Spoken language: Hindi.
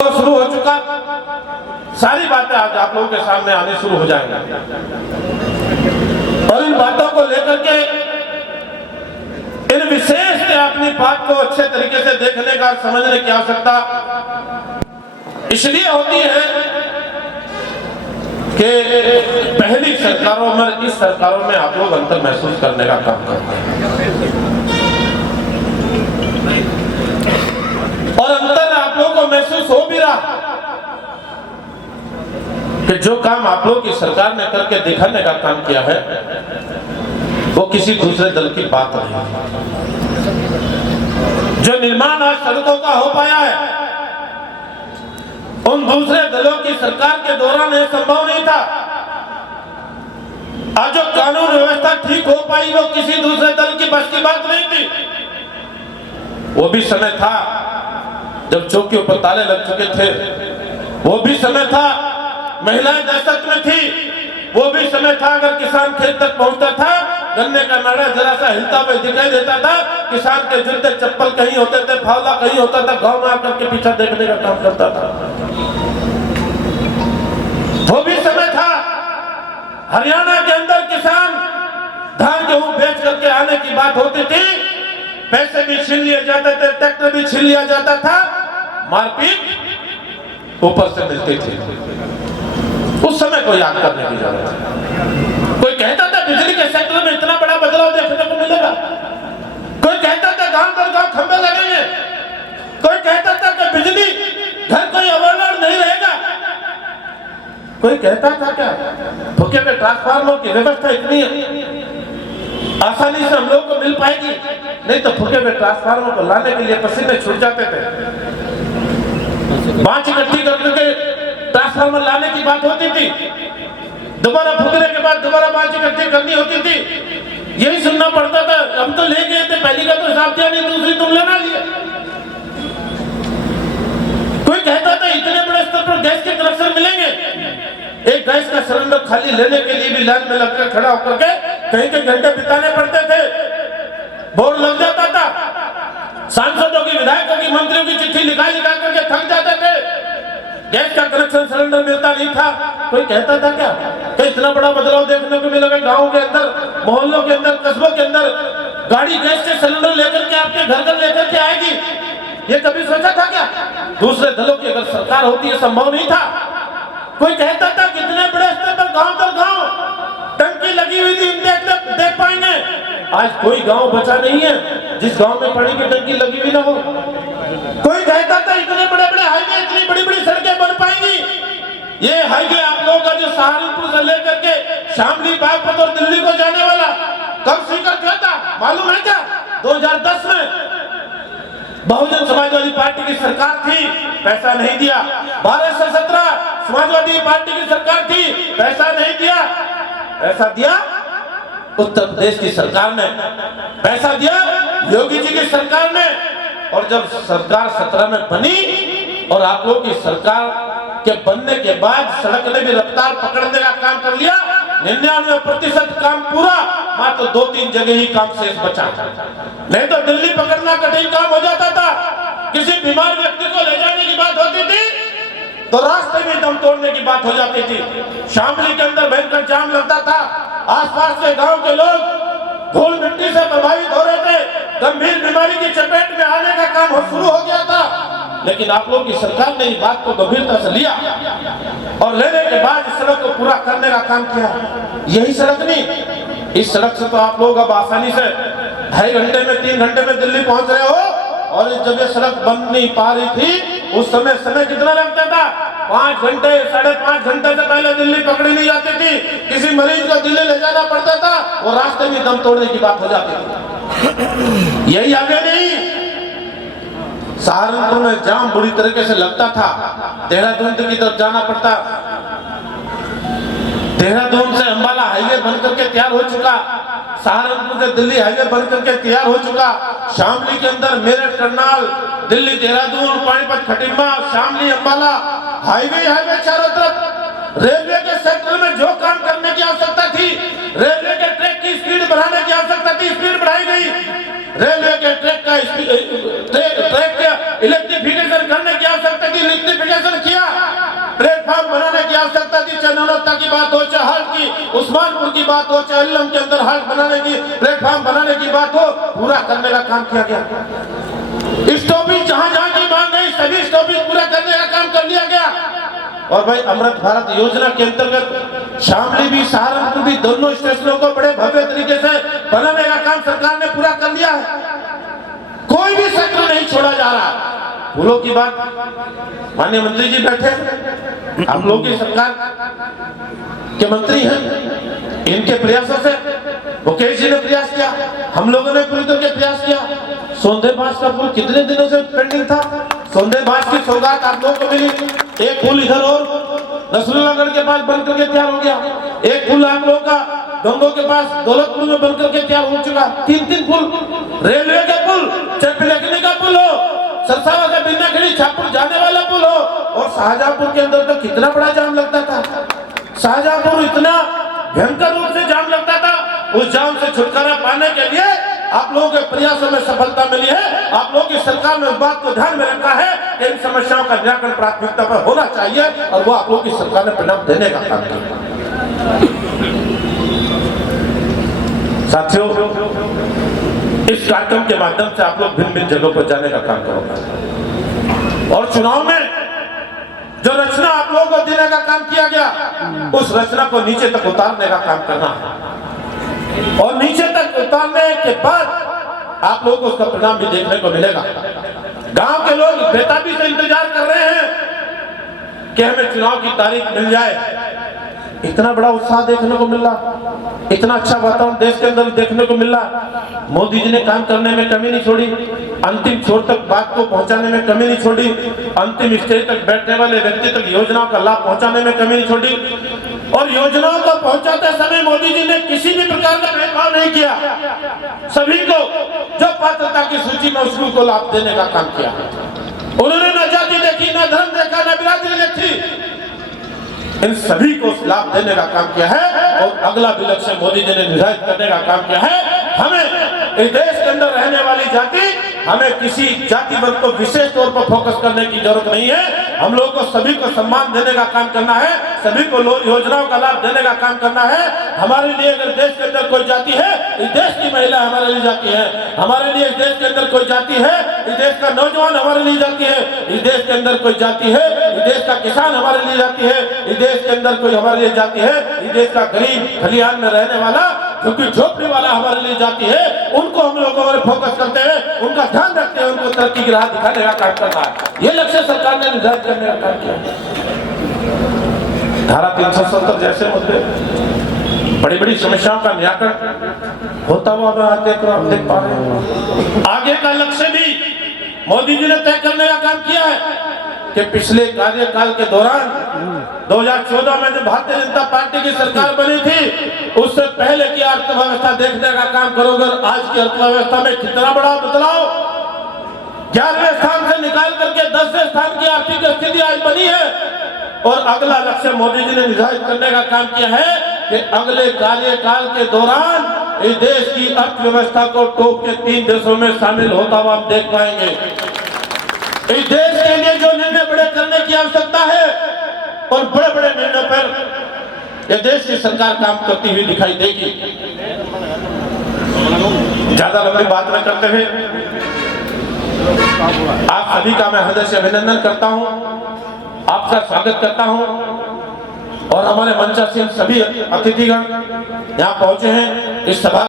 शुरू हो चुका, सारी बातें आज आप लोगों के सामने आने शुरू हो जाएंगी और इन बातों को लेकर के इन विशेष ने अपनी बात को अच्छे तरीके से देखने का समझने की आवश्यकता इसलिए होती है कि पहली सरकारों में इस सरकारों में आप लोग अंतर महसूस करने का काम करते हैं और अंतर आप लोगों को महसूस हो भी रहा कि जो काम आप लोग की सरकार ने करके दिखाने का काम किया है वो किसी दूसरे दल की बात नहीं। जो निर्माण आज सड़कों का हो पाया है उन दूसरे दलों की सरकार के दौरान यह संभव नहीं था। आज जो कानून व्यवस्था ठीक हो पाई वो किसी दूसरे दल की बस की बात नहीं थी। वो भी समय था जब चौकियों पर ताले लग चुके थे, वो भी समय था महिलाएं दहशत में थी, वो भी समय था अगर किसान खेत तक पहुंचता था गन्ने का नाड़ा जरा सा हिलता हुआ दिखाई देता था, किसान के जूते चप्पल कहीं होते थे, फावला कहीं होता था, गांव में आकर के पीछा देखने का काम करता था। वो भी समय था हरियाणा के अंदर किसान धान गेहूं बेच करके आने की बात होती थी, पैसे भी छीन लिए जाते थे, ट्रैक्टर भी छीन लिया जाता था, मारपीट ऊपर से मिलती थी। उस समय को याद करने की जरूरत है। कोई कहता था बिजली के सेक्टर में इतना बड़ा बदलाव देखने को मिलेगा, कोई कहता था गांव दर गांव खंभे लगेंगे, कोई कहता था कि बिजली घर कोई ओवरलोड नहीं रहेगा, कोई कहता था क्या फूके में ट्रांसफार्मर की व्यवस्था इतनी आसानी से हम लोग को मिल पाएगी, नहीं तो फूके में ट्रांसफार्मर को लाने के लिए पसीने छूट जाते थे, बांच इकट्ठी करके ट्रांसफार्मर लाने की बात होती थी, दोबारा फूकने के बाद दोबारा बांच इकट्ठी करनी होती थी, यही सुनना पड़ता था। हम तो ले गए थे, पहली का तो हिसाब दिया नहीं, दूसरी तुम लेना लिए। कोई कहता था इतने बड़े स्तर पर गैस के कनेक्शन मिलेंगे, एक गैस का सिलेंडर खाली लेने के लिए भी लाइन में लगकर खड़ा होकर के कहीं के घंटे बिताने पड़ते थे, बोर्ड लग जाता था, सांसदों की विधायकों की मंत्रियों की चिट्ठी लिखा करके थक जाते थे, गैस का कनेक्शन सिलेंडर मिलता नहीं था। कोई कहता था क्या कि इतना बड़ा बदलाव देखने को मिलेगा, गांव के अंदर, मोहल्लों के अंदर, कस्बों के अंदर गाड़ी गैस के सिलेंडर लेकर के आपके घर घर लेकर के आएगी, ये कभी सोचा था क्या? दूसरे दलों की अगर सरकार होती है संभव नहीं था। कोई कहता था कितने बड़े स्तर पर गांव दर गांव टंकी लगी हुई थी, देख पाएंगे। आज कोई गांव बचा नहीं है जिस गांव में पानी की टंकी लगी हुई ना हो। कोई कहता था इतने बड़े बड़े हाईवे, इतनी बड़ी बड़ी सड़कें बन पाएंगी। ये हाईवे आप लोगों का जो सहारनपुर से लेकर के शामली, बागपत और दिल्ली को जाने वाला कब स्वीकृत हुआ था मालूम है क्या? 2010 में बहुजन समाजवादी पार्टी की सरकार थी, पैसा नहीं दिया। 12 से 17 समाजवादी पार्टी की सरकार थी, पैसा नहीं दिया। पैसा दिया उत्तर प्रदेश की सरकार ने, पैसा दिया योगी जी की सरकार ने। और जब सरकार 17 में बनी और आप लोगों की सरकार के बनने के बाद सड़क ने भी रफ्तार पकड़ने का काम कर लिया, 99% काम पूरा, मात्र 2-3 जगह ही काम शेष बचा, नहीं तो दिल्ली पकड़ना कठिन काम हो जाता था। किसी बीमार व्यक्ति को ले जाने की बात होती थी तो रास्ते में दम तोड़ने की बात हो जाती थी। शामली के अंदर भयंकर जाम लगता था, आसपास के गांव के लोग धूल मिट्टी से प्रभावित हो रहे थे, गंभीर बीमारी की चपेट में आने का काम शुरू हो गया था। लेकिन आप लोगों की सरकार ने इस बात को गंभीरता से लिया और लेने के बाद इस सड़क को पूरा करने का काम किया। यही सड़क नहीं, इस सड़क से तो आप लोग अब आसानी से 2.5 घंटे में 3 घंटे में दिल्ली पहुंच रहे हो। और जब ये सड़क बन नहीं पा रही थी उस समय कितना लगता था? 5 घंटे 5.5 घंटे से पहले दिल्ली पकड़ी नहीं जाती थी। किसी मरीज को दिल्ली ले जाना पड़ता था, वो रास्ते में दम तोड़ने की बात हो जाती थी। यही आगे नहीं, सहारनपुर में जाम बुरी तरीके से लगता था, देहरादून की तरफ जाना पड़ता, देहरादून से अंबाला हाईवे बनकर के तैयार हो चुका, सहारनपुर से दिल्ली हाईवे बनकर के तैयार हो चुका, शामली के अंदर मेरठ करनाल, दिल्ली देहरादून, पानीपत खटिम्बा, शामली अंबाला हाईवे चारों तरफ। रेलवे के सेक्टर में जो काम करने की आवश्यकता थी, रेलवे के ट्रैक की स्पीड बढ़ाने की आवश्यकता थी, स्पीड बढ़ाई गई। रेलवे के ट्रैक का इलेक्ट्रिफिकेशन करने की आवश्यकता थी, इलेक्ट्रिफिकेशन नौलत्ता की बात हो, चाहे हाट की उस्मानपुर की बात हो, चाहे अल्लम के अंदर हाट बनाने की, प्लेटफॉर्म बनाने की बात हो, पूरा करने का काम किया गया। स्टॉपेज जहां जहां की मांग है सभी स्टॉपेज पूरा करने का काम कर लिया गया। और भाई अमृत भारत योजना के अंतर्गत शामली भी सहारनपुर भी दोनों स्टेशनों को बड़े भव्य तरीके से बनाने का काम सरकार ने पूरा कर लिया है। कोई भी सेक्टर नहीं छोड़ा जा रहा। पुलों की बात, माननीय मंत्री जी बैठे, आप लोगों की सरकार के मंत्री हैं, इनके प्रयासों से मुकेश जी ने प्रयास किया, हम लोगों ने पूरी करके प्रयास किया। सोंधेबाज का पुल कितने दिनों से पेंडिंग था, सोंधेबाज की सौगात आप लोगों को मिली। एक पुल इधर और नसरुल्लागढ़ के पास बनकर के तैयार हो गया, एक पुल आप लोगों का गंगों के पास दौलतपुर में बनकर के तैयार हो चुका। 3 पुल, रेलवे का पुल, चरपिलखनी का पुल हो, सरसावा से बिन्नाखड़ी छापुर जाने वाला पुल हो, और शाहजहांपुर के अंदर तो कितना बड़ा जाम लगता था। शाहजहांपुर इतना भयंकर रूप से जाम लगता था। उस जाम से छुटकारा पाने के लिए आप लोगों के प्रयासों में सफलता मिली है। आप लोगों की सरकार ने उस बात को ध्यान में रखा है कि इन समस्याओं का निराकरण प्राथमिकता पर होना चाहिए, और वो आप लोगों की सरकार ने परिणाम देने का काम किया। साथियों, इस कार्यक्रम के माध्यम से आप लोग भिन्न भिन्न जगहों पर जाने का काम करोगे, और चुनाव में जो रचना आप लोगों को देने का काम किया गया, उस रचना को नीचे तक उतारने का काम करना है, और नीचे तक उतारने के बाद आप लोगों को उसका परिणाम भी देखने को मिलेगा। गांव के लोग बेताबी से इंतजार कर रहे हैं कि हमें चुनाव की तारीख मिल जाए। इतना बड़ा उत्साह देखने को मिल रहा, इतना अच्छा वातावरण देश के अंदर देखने को मिल रहा। मोदी जी ने काम करने में कमी नहीं छोड़ी, अंतिम छोर तक बात को पहुंचाने में कमी नहीं छोड़ी, अंतिम स्टेज तक बैठने वाले व्यक्ति तक योजनाओं का लाभ पहुंचाने में कमी नहीं छोड़ी। और योजनाओं को पहुंचाते समय मोदी जी ने किसी भी प्रकार का भेदभाव नहीं किया, सभी को जो पात्रता की सूची में उसको लाभ देने का काम किया। उन्होंने न जाति देखी, न धर्म देखा, न बिरादरी देखी, इन सभी को लाभ देने का काम किया है। और अगला भी लक्ष्य मोदी जी ने निर्धारित करने का काम किया है। हमें इस देश के अंदर रहने वाली जाति, हमें किसी जाति वर्ग को विशेष तौर पर फोकस करने की जरूरत नहीं है। हम लोगों को सभी को सम्मान देने का काम करना है, सभी को योजनाओं का लाभ देने का काम करना है। हमारे लिए अगर देश के अंदर कोई जाति है, इस देश की महिला हमारे लिए जाति है। हमारे लिए इस देश के अंदर कोई जाति है, इस देश का नौजवान हमारे लिए जाति है। इस देश के अंदर कोई जाति है, इस देश का किसान हमारे लिए जाति है। इस देश के अंदर कोई हमारे लिए जाति है, इस देश का गरीब खलिहान में रहने वाला, क्योंकि झोपड़ी वाला हमारे लिए जाति है। उनको हम लोगों में फोकस करते हैं, उनका ध्यान रखते हैं, उनको तरक्की की राह दिखाने का काम करना है। ये लक्ष्य सरकार ने निर्धारित करने का काम किया। धारा 370 जैसे मुद्दे, बड़ी बड़ी समस्याओं का निराकरण होता हुआ हम देख पा रहे हैं। आगे का लक्ष्य भी मोदी जी ने तय करने का काम किया है कि पिछले कार्यकाल के दौरान 2014 में जो भारतीय जनता पार्टी की सरकार बनी थी, उससे पहले की अर्थव्यवस्था देखने का काम करो। अगर आज की अर्थव्यवस्था में कितना बड़ा बदलाव, 11वें स्थान से निकाल करके 10वें स्थान की आर्थिक स्थिति आज बनी है। और अगला लक्ष्य मोदी जी ने निर्धारित करने का काम किया है कि अगले कार्यकाल के दौरान इस देश की अर्थव्यवस्था को टॉप के 3 देशों में शामिल होता हुआ हम देख पाएंगे। इस देश के लिए जो निर्णय बड़े करने की आवश्यकता है, और बड़े बड़े निर्णयों पर यह देश की सरकार काम करती हुई दिखाई देगी। ज्यादा लंबी बात न करते हुए आप सभी का मैं हृदय से अभिनंदन करता हूं, आपका स्वागत करता हूं। और हमारे मंचासीन सभी अतिथिगण यहाँ पहुंचे हैं इस सभा